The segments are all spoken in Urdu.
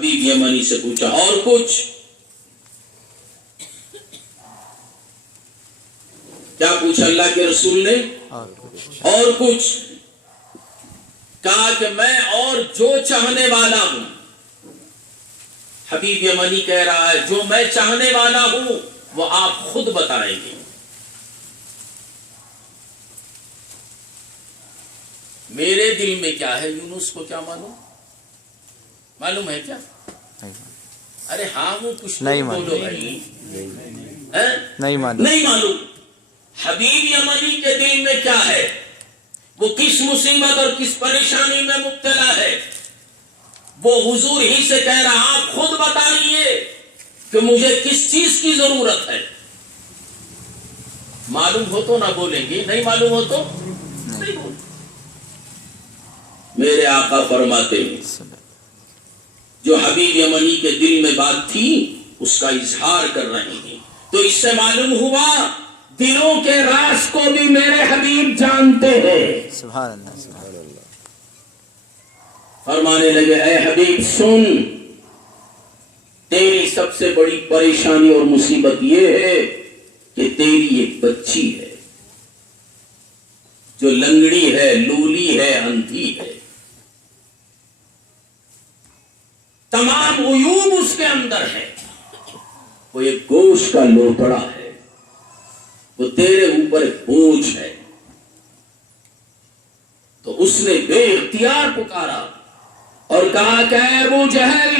حبیب یمنی سے پوچھا اور کچھ؟ کیا پوچھا اللہ کے رسول نے؟ اور کچھ؟ کہا کہ میں اور جو چاہنے والا ہوں. حبیب یمنی کہہ رہا ہے جو میں چاہنے والا ہوں وہ آپ خود بتائیں گے. میرے دل میں کیا ہے یونس کو کیا معلوم ہے کیا؟ ارے ہاں وہ کچھ نہیں بولو بھائی. نہیں معلوم. حبیب یمنی کے دل میں کیا ہے، وہ کس مصیبت اور کس پریشانی میں مبتلا ہے، وہ حضور ہی سے کہہ رہا آپ خود بتائیے کہ مجھے کس چیز کی ضرورت ہے. معلوم ہو تو نہ بولیں گے، نہیں معلوم ہو تو نہیں بولیں. میرے آقا فرماتے ہیں جو حبیب یمنی کے دل میں بات تھی اس کا اظہار کر رہے ہیں. تو اس سے معلوم ہوا دلوں کے راز کو بھی میرے حبیب جانتے ہیں. سبحان اللہ سبحان اللہ. فرمانے لگے اے حبیب سن، تیری سب سے بڑی پریشانی اور مصیبت یہ ہے کہ تیری ایک بچی ہے جو لنگڑی ہے، لولی ہے، اندھی ہے، تمام عیوب اس کے اندر ہے. وہ ایک گوشت کا لوتڑا ہے، وہ تیرے اوپر ایک بوجھ ہے. تو اس نے بے اختیار پکارا اور کہا کہ اے ابو جہل،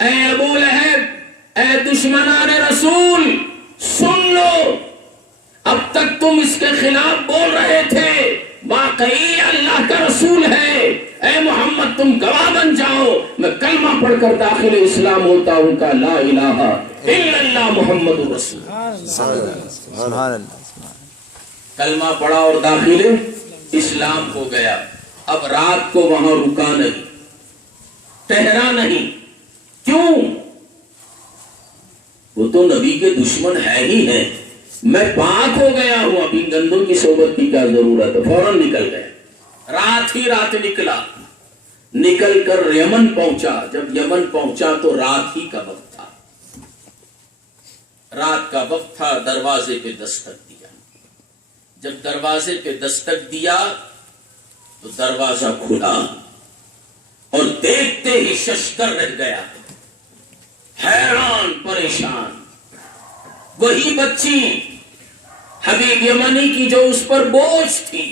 اے ابو لہب، اے دشمنان رسول، سن لو. اب تک تم اس کے خلاف بول رہے تھے، واقعی اللہ کا رسول ہے. اے محمد تم گواہ بن جاؤ، میں کلمہ پڑھ کر داخل اسلام ہوتا ہوں کا لا الہ الا اللہ محمد رسول. سبحان اللہ. کلمہ پڑھا اور داخل اسلام ہو گیا. اب رات کو وہاں رکا نہیں، ٹھہرا نہیں. کیوں؟ وہ تو نبی کے دشمن ہے ہی ہے. میں پاک ہو گیا ہوں، ابھی گندوں کی صحبت کی کیا ضرورت ہے. فوراً نکل گئے. رات ہی رات نکلا، نکل کر یمن پہنچا. جب یمن پہنچا تو رات ہی کا وقت تھا. رات کا وقت تھا. دروازے پہ دستک دیا. جب دروازے پہ دستک دیا تو دروازہ کھلا اور دیکھتے ہی ششدر رہ گیا، حیران پریشان. وہی بچی حبیب یمنی کی جو اس پر بوجھ تھی،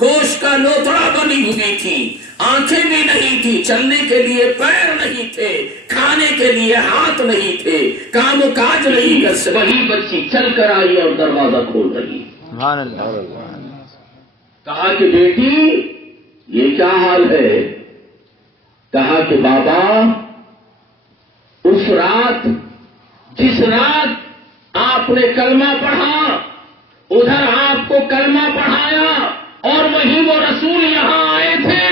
گوشت کا لوتڑا بنی ہوئی تھی، آنکھیں بھی نہیں تھی، چلنے کے لیے پیر نہیں تھے، کھانے کے لیے ہاتھ نہیں تھے، کام و کاج نہیں کر سکتی. وہی بچی چل کر آئی اور دروازہ کھول رہی. سبحان اللہ. کہا کہ بیٹی یہ کیا حال ہے؟ کہا کہ بابا اس رات، جس رات آپ نے کلمہ پڑھا، ادھر آپ کو کلمہ پڑھایا اور وہی وہ رسول یہاں آئے تھے،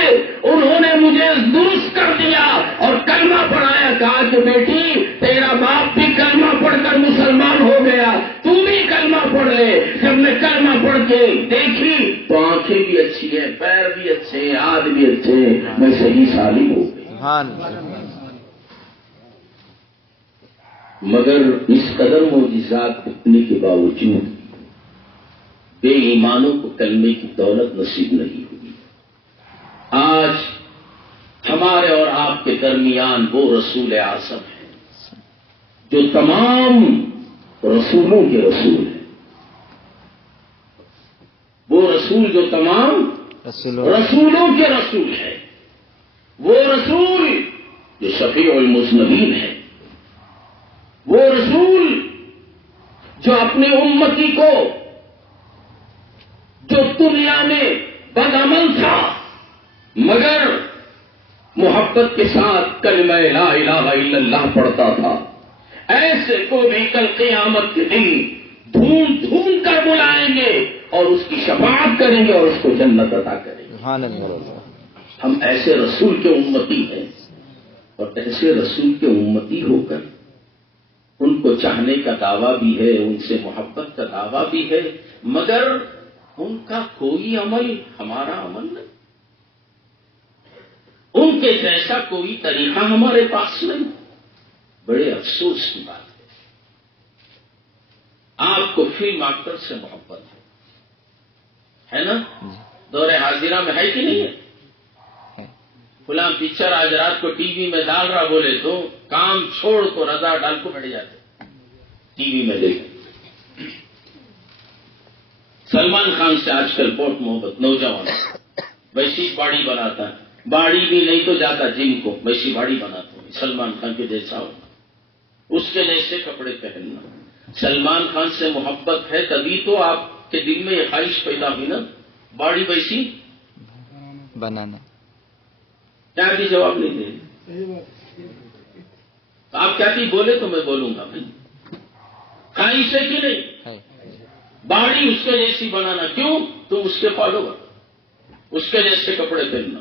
انہوں نے مجھے درست کر دیا اور کلمہ پڑھایا. کہا کہ بیٹی تیرا باپ بھی کلمہ پڑھ کر مسلمان ہو گیا، تو بھی کلمہ پڑھ لے. جب میں کلمہ پڑھ کے دیکھی تو آنکھیں بھی اچھی ہیں، پیر بھی اچھے ہیں، ہاتھ بھی اچھے ہیں، میں صحیح سالم ہو گئی. سبحان اللہ. مگر اس قدر معجزات دیکھنے کے باوجود بے ایمانوں کو کلمے کی دولت نصیب نہیں ہوئی. آج ہمارے اور آپ کے درمیان وہ رسول اعظم ہے جو تمام رسولوں کے رسول ہے. وہ رسول جو تمام رسولوں کے رسول ہے. وہ رسول جو شفیع المذنبین ہے. وہ رسول جو اپنی امتی کو، جو دنیا میں بدعمل تھا مگر محبت کے ساتھ کلمہ لا الہ الا اللہ پڑھتا تھا، ایسے کو بھی کل قیامت کے دن ڈھونڈ ڈھونڈ کر بلائیں گے اور اس کی شفاعت کریں گے اور اس کو جنت عطا کریں گے. سبحان اللہ. ہم ایسے رسول کے امتی ہیں اور ایسے رسول کے امتی ہو کر ان کو چاہنے کا دعویٰ بھی ہے، ان سے محبت کا دعویٰ بھی ہے، مگر ان کا کوئی عمل ہمارا عمل نہیں. ان کے جیسا کوئی طریقہ ہمارے پاس نہیں. بڑے افسوس کی بات ہے. آپ کو فلم ایکٹر سے محبت ہے نا؟ دور حاضرہ میں ہے کہ نہیں ہے؟ فلاں پکچر آج رات کو ٹی وی میں ڈال رہا بولے تو کام چھوڑ کو رضا ڈال کو بیٹھ جاتے ٹی وی میں دیکھ. سلمان خان سے آج کل بہت محبت نوجوان. ویسی باڑی بناتا ہے، باڑی بھی نہیں تو جاتا جم کو، ویسی باڑی بناتا ہوں سلمان خان کے جیسا ہونا، اس کے جیسے کپڑے پہننا. سلمان خان سے محبت ہے تبھی تو آپ کے دل میں یہ خواہش پیدا ہوئی نا باڑی ویسی بنانا. کیا بھی جواب نہیں دیں. آپ کیا بھی بولے تو میں بولوں گا. خواہش ہے کہ نہیں؟ باڑی اس کے جیسی بنانا. کیوں؟ تم اس کے فالوور، اس کے جیسے کپڑے پہننا.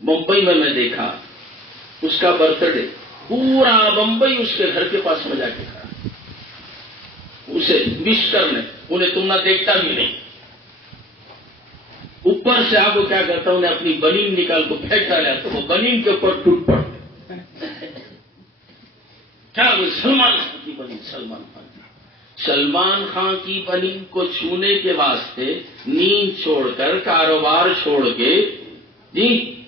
ممبئی میں دیکھا اس کا برتھ ڈے، پورا ممبئی اس کے گھر کے پاس میں جا کے کھڑا اسے وش کرنے. انہیں تم نہ دیکھتا بھی نہیں. اوپر سے آپ کو کیا کرتا ہوں، انہیں اپنی بنین نکال کو پھینک ڈالا تو وہ بنین کے اوپر ٹوٹ پڑتے. کیا وہ سلمان خان کی بنین؟ سلمان خان کی بنین کو چھونے کے واسطے نیند چھوڑ کر، کاروبار چھوڑ کے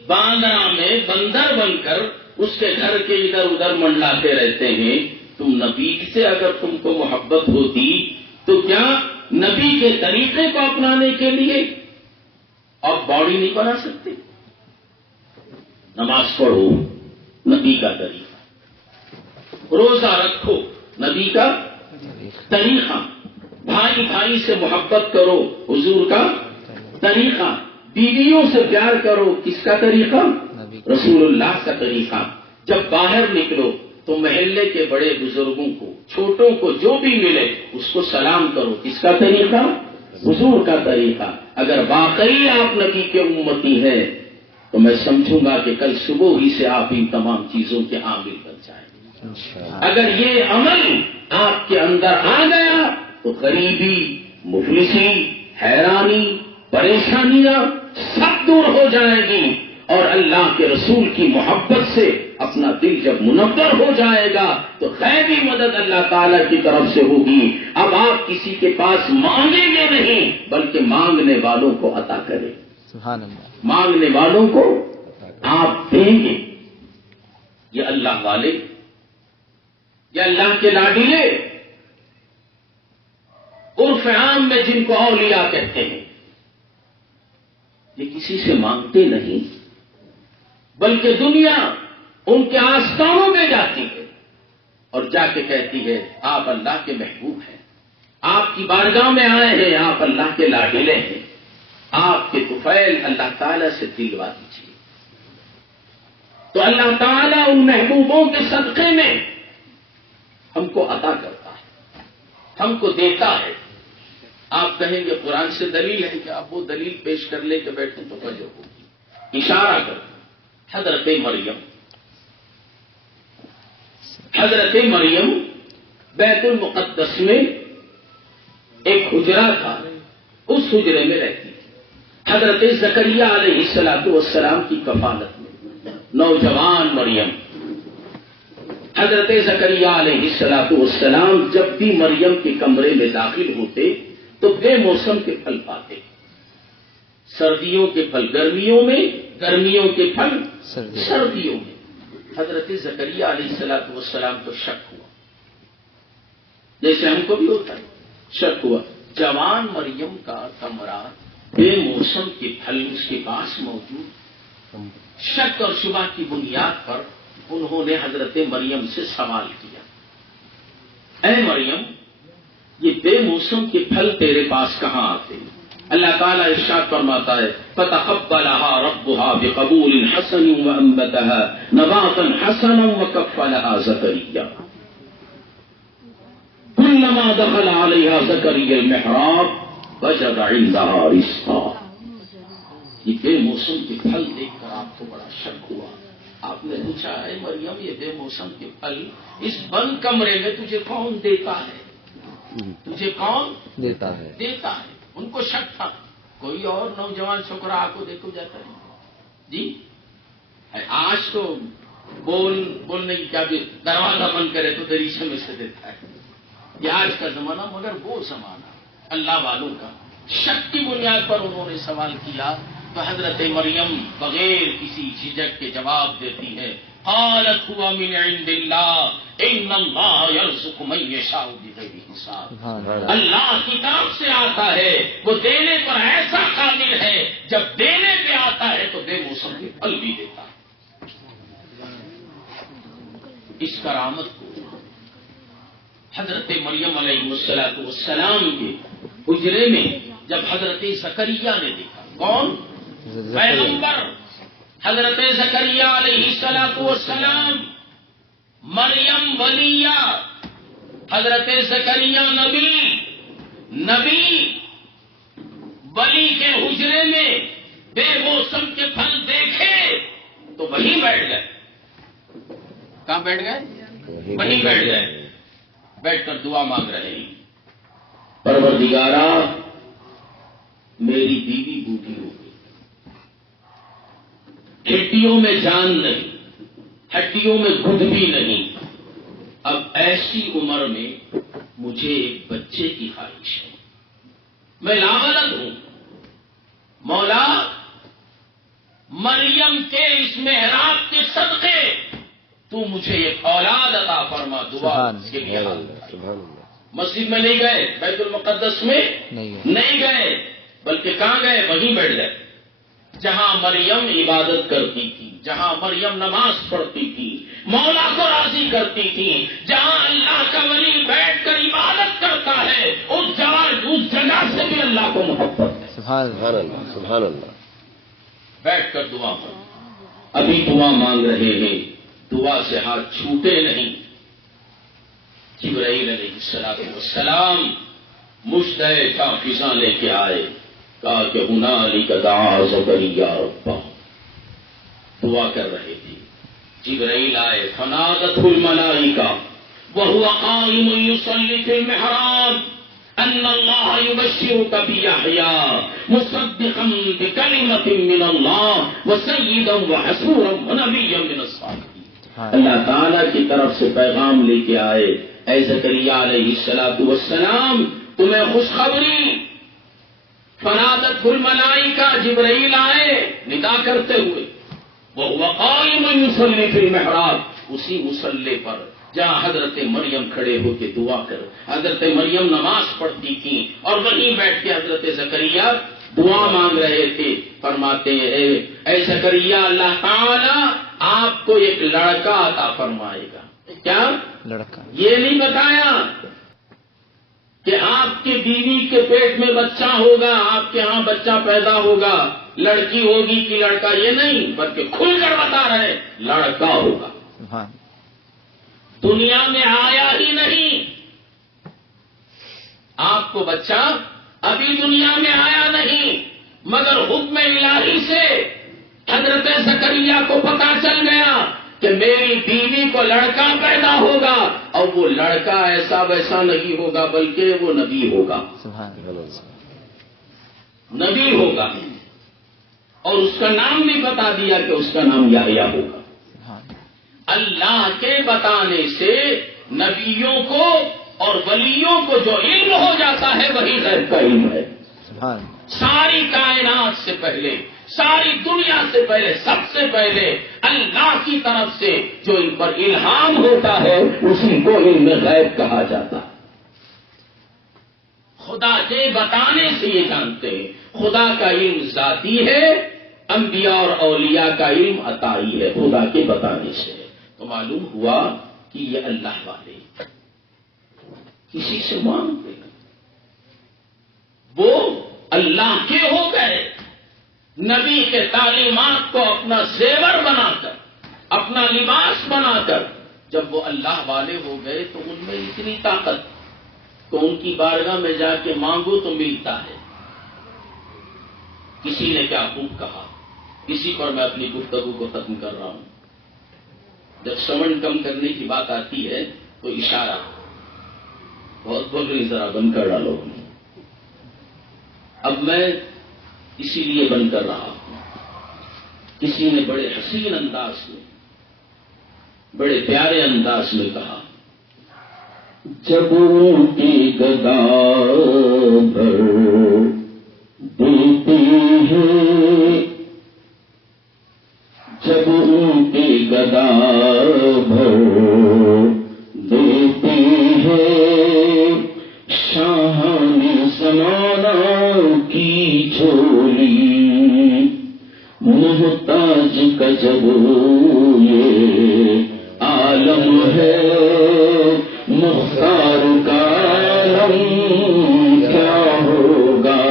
باندرا میں بندر بن کر اس کے گھر کے ادھر ادھر منڈلاتے رہتے ہیں. تم نبی سے اگر تم کو محبت ہوتی تو کیا نبی کے طریقے کو اپنانے کے لیے آپ باڈی نہیں بنا سکتے؟ نماز پڑھو نبی کا طریقہ، روزہ رکھو نبی کا طریقہ، بھائی بھائی سے محبت کرو حضور کا طریقہ، بیویوں سے پیار کرو کس کا طریقہ؟ رسول اللہ کا طریقہ. جب باہر نکلو تو محلے کے بڑے بزرگوں کو، چھوٹوں کو، جو بھی ملے اس کو سلام کرو کس کا طریقہ؟ حضور کا طریقہ. اگر واقعی آپ نبی کے امتی ہیں تو میں سمجھوں گا کہ کل صبح ہی سے آپ ان تمام چیزوں کے عامل بن جائیں. اگر یہ عمل آپ کے اندر آ گیا تو غریبی، مفلسی، حیرانی، پریشانیاں سب دور ہو جائیں گی، اور اللہ کے رسول کی محبت سے اپنا دل جب منور ہو جائے گا تو غیبی مدد اللہ تعالیٰ کی طرف سے ہوگی. اب آپ کسی کے پاس مانگیں گے نہیں بلکہ مانگنے والوں کو عطا کریں. سبحان اللہ. مانگنے والوں کو آپ دیں گے. یہ اللہ والے، یہ اللہ کے لاڈلے، عرف عام میں جن کو اولیاء کہتے ہیں، یہ کسی سے مانگتے نہیں بلکہ دنیا ان کے آستانوں میں جاتی ہے اور جا کے کہتی ہے آپ اللہ کے محبوب ہیں، آپ کی بارگاہ میں آئے ہیں، آپ اللہ کے لاڈلے ہیں، آپ کے طفیل اللہ تعالیٰ سے دلوا دیجیے. تو اللہ تعالیٰ ان محبوبوں کے صدقے میں ہم کو عطا کرتا ہے، ہم کو دیتا ہے. آپ کہیں گے قرآن سے دلیل ہے کہ آپ وہ دلیل پیش کر لے کے بیٹھیں تو وجہ ہوگی. اشارہ کر حضرت مریم بیت المقدس میں ایک حجرہ تھا، اس حجرے میں رہتی تھی. حضرت زکریا علیہ السلام کی کفالت میں نوجوان مریم، حضرت زکریا علیہ السلام جب بھی مریم کے کمرے میں داخل ہوتے تو بے موسم کے پھل پاتے. سردیوں کے پھل گرمیوں میں، گرمیوں کے پھل سردیوں میں. حضرت زکریا علیہ السلام کو شک ہوا، جیسے ہم کو بھی ہوتا ہے شک ہوا. جوان مریم کا کمرہ بے موسم کے پھل اس کے پاس موجود. شک اور شبہ کی بنیاد پر انہوں نے حضرت مریم سے سوال کیا، اے مریم یہ بے موسم کے پھل تیرے پاس کہاں آتے ہیں؟ اللہ تعالیٰ ارشاد فرماتا ہے فَتَقَبَّلَهَا رَبُّهَا بِقَبُولٍ حَسَنٍ وَأَنبَتَهَا نَبَاتًا حَسَنًا وَكَفَّلَهَا زَكَرِيَّا كُلَّمَا دَخَلَ عَلَيْهَا زَكَرِيَّا الْمِحْرَابَ وَجَدَ عِندَهَا رِزْقًا. یہ بے موسم کے پھل دیکھ کر آپ کو بڑا شک ہوا. آپ نے پوچھا اے مریم یہ بے موسم کے پھل اس بند کمرے میں تجھے کون دیتا ہے؟ تجھے کون دیتا ہے؟ ان کو شک تھا کوئی اور نوجوان چھوکرا آپ کو دیکھو جاتا نہیں. جی آج تو بولنے کی کیا بھی، دروازہ بند کرے تو دریچے میں سے دیتا ہے. یہ آج کا زمانہ، مگر وہ زمانہ اللہ والوں کا. شک کی بنیاد پر انہوں نے سوال کیا تو حضرت مریم بغیر کسی جھجک کے جواب دیتی ہے، قالت هو من عند اللہ ان اللہ یرزق من یشاء بغیر حساب. اللہ کی طرف سے آتا ہے، وہ دینے پر ایسا قادر ہے، جب دینے پہ آتا ہے تو بے موسم کے پھل بھی دیتا ہے. اس کرامت کو حضرت مریم علیہ السلام کے حجرے میں جب حضرت زکریا نے دیکھا، کون؟ پیغمبر حضرت زکریا علیہ السلام، مریم ولیہ، حضرت زکریا نبی ولی کے حجرے میں بے موسم کے پھل دیکھے تو وہیں بیٹھ گئے. کہاں بیٹھ گئے؟ وہیں بیٹھ گئے. بیٹھ کر دعا مانگ رہے ہیں، پروردگارا میری بیوی بوڑھی ہو گئی، ہڈیوں میں جان نہیں، ہڈیوں میں گھٹ بھی نہیں. اب ایسی عمر میں مجھے ایک بچے کی خواہش ہے، میں لاولد ہوں. مولا مریم کے اس محراب کے صدقے تو مجھے ایک اولاد عطا فرما. دعا کے لیے مسجد میں نہیں گئے، بیت المقدس میں نہیں گئے، بلکہ کہاں گئے؟ وہیں بیٹھ گئے جہاں مریم عبادت کرتی تھی، جہاں مریم نماز پڑھتی تھی، مولا کو راضی کرتی تھی. جہاں اللہ کا ولی بیٹھ کر عبادت کرتا ہے اس جگہ سے بھی اللہ کو محبت ہے. سبحان اللہ، سبحان اللہ. بیٹھ کر دعا مانگ، ابھی دعا مانگ رہے ہیں، دعا سے ہاتھ چھوٹے نہیں. جبرائیل علیہ السلام مشتہ کا فضا لے کے آئے، کہا کہ ہنالک دعا زکریا ربہ. دعا کر رہے تھے، جبرائیل آئے، فنادته الملائکہ وهو قائم يصلي في المحراب ان اللہ یبشرک بیحیی مصدقا بکلمۃ من اللہ وسیدا وحصورا ونبیا من الصالحین. اللہ تعالیٰ کی طرف سے پیغام لے کے آئے، اے زکریا علیہ السلام تمہیں خوشخبری. فنادت الملائکہ، جبرائیل آئے ندا کرتے ہوئے، وہو قائم یصلی فی المحراب، اسی مصلی پر جہاں حضرت مریم کھڑے ہو کے دعا کر، حضرت مریم نماز پڑھتی تھی اور وہیں بیٹھ کے حضرت زکریا دعا مانگ رہے تھے. فرماتے ہیں اے زکریا اللہ تعالی آپ کو ایک لڑکا عطا فرمائے گا. کیا لڑکا؟ یہ نہیں بتایا کہ آپ کی بیوی کے پیٹ میں بچہ ہوگا، آپ کے ہاں بچہ پیدا ہوگا، لڑکی ہوگی کہ لڑکا، یہ نہیں، بلکہ کھل کر بتا رہے لڑکا ہوگا. سبحان. دنیا میں آیا ہی نہیں، آپ کو بچہ ابھی دنیا میں آیا نہیں، مگر حکم الہی سے حضرت زکریا کو پتا چل گیا کہ میری بیوی کو لڑکا پیدا ہوگا، اور وہ لڑکا ایسا ویسا نہیں ہوگا بلکہ وہ نبی ہوگا. نبی ہوگا، اور اس کا نام بھی بتا دیا کہ اس کا نام یحییٰ ہوگا. اللہ کے بتانے سے نبیوں کو اور ولیوں کو جو علم ہو جاتا ہے وہی غیب کا علم ہے. ساری کائنات سے پہلے، ساری دنیا سے پہلے، سب سے پہلے اللہ کی طرف سے جو ان پر الہام ہوتا ہے اسی کو علم غیب کہا جاتا ہے. خدا کے بتانے سے یہ جانتے ہیں. خدا کا علم ذاتی ہے، انبیاء اور اولیاء کا علم عطائی ہے، خدا کے بتانے سے. تو معلوم ہوا کہ یہ اللہ والے کسی سے مانگتے وہ اللہ کے ہو گئے. نبی کے تعلیمات کو اپنا زیور بنا کر، اپنا لباس بنا کر جب وہ اللہ والے ہو گئے تو ان میں اتنی طاقت تو ان کی بارگاہ میں جا کے مانگو تو ملتا ہے. کسی نے کیا خوب کہا، اسی پر میں اپنی گفتگو کو ختم کر رہا ہوں. جب سمن کم کرنے کی بات آتی ہے تو اشارہ، بہت بول رہی، ذرا بند کر ڈالو. اب میں اسی لیے بند کر رہا ہوں کسی نے بڑے حسین انداز میں، بڑے پیارے انداز میں کہا، جب ان کی گدا بھر دیتی ہے، جب ان کی گدا بھر دیتی ہے، شاہان زمانہ کی جھولی، محتاج کا جب یہ عالم ہے، مختار کا عالم کیا ہوگا؟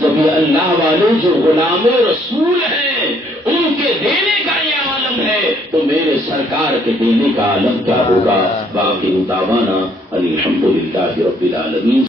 جب یہ اللہ والے جو غلام رسول ہیں ان کے دینے کا یہ عالم ہے تو میرے سرکار کے دینے کا عالم کیا ہوگا؟ باقی دعوانا الحمدللہ رب العالمین۔